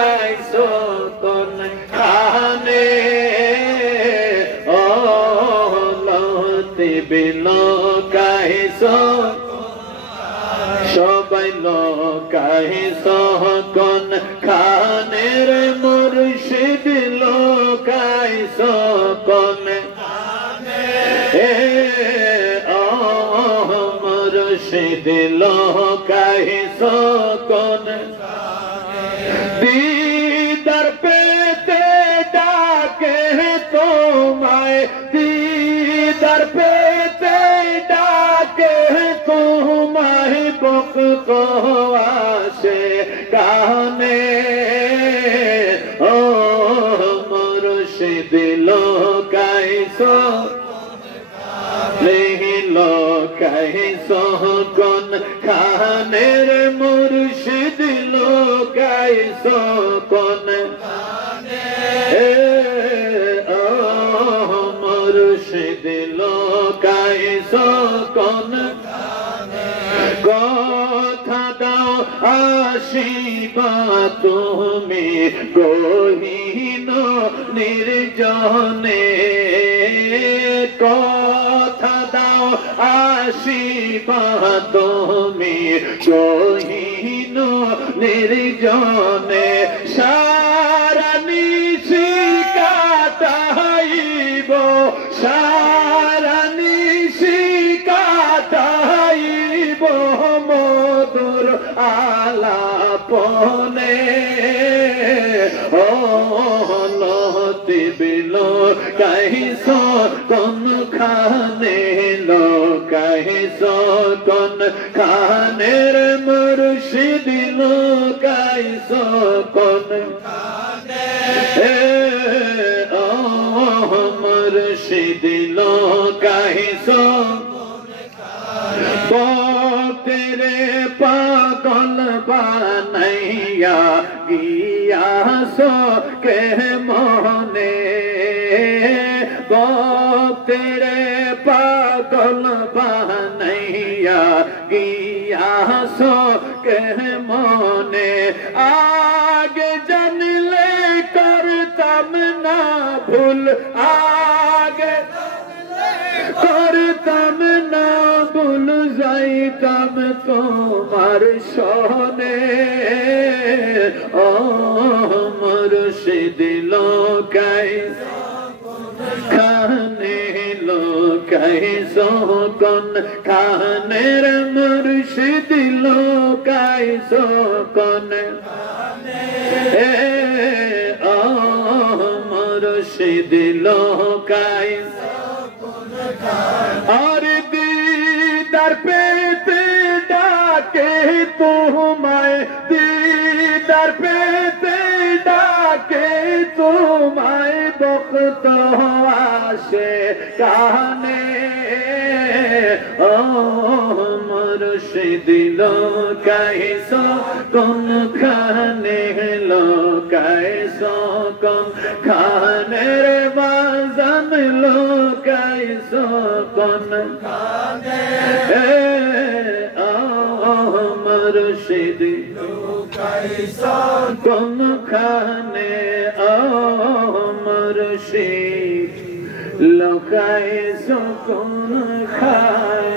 খাইছো কোন খানে ও লতি বিলকাইছো সবাই লোকাইছো কোন খানের মুর্শিদ লোকাইছো কোন মুর্শিদ লোকাইছো কোন দিদার পেতে ডাকে তোমায় দিদার পেতে ডাকে তোমায় বকত আসে কানে ও মুর্শিদ লোকাইছো লোকাইছো কোন খানের মুর্শিদ লোকাইছো কোন ও মুর্শিদ লোকাইছো কোন কথা দাও আসিবা তুমি গহীন নির্জনে কথা দাও আসিবা তুমি গহীন নির্জনে সারা নিশি কাটাইব সারা নিশি কাটাইব মধুর আলাপনে ও লতি বিলকাইছো কোন খানে লোকাইছো কোন খানের মুর্শিদ লোকাইছো কোন ও মুর্শিদ লোকাইছো তেরে পাগল বানাইয়া গিয়াসো কে মনে তেরে পাগল বানাইয়া গিয়াসো কে মনে আগে জানলে করতাম না ভুল আগে করতাম না ভুল যাইতাম তোমার সনে ও মুর্শিদ লোকাইছো খানে লোকাইছো কোন খানের মুর্শিদ লোকাইছো কোন ও মুর্শিদ লোকাইছো আর দিদার পেতে ডাকে তোমায় দিদার পেতে ডাকে তোমায় বকত আসে কানে ও মুর্শিদ লোকাইছো কোন খানে লোকাইছো কোন খানের বাজান লোকাইছো কোন খানে ও মুর্শিদ লোকাইছো কোন খানে ও মুর্শিদ লোকাইছো কোন খানে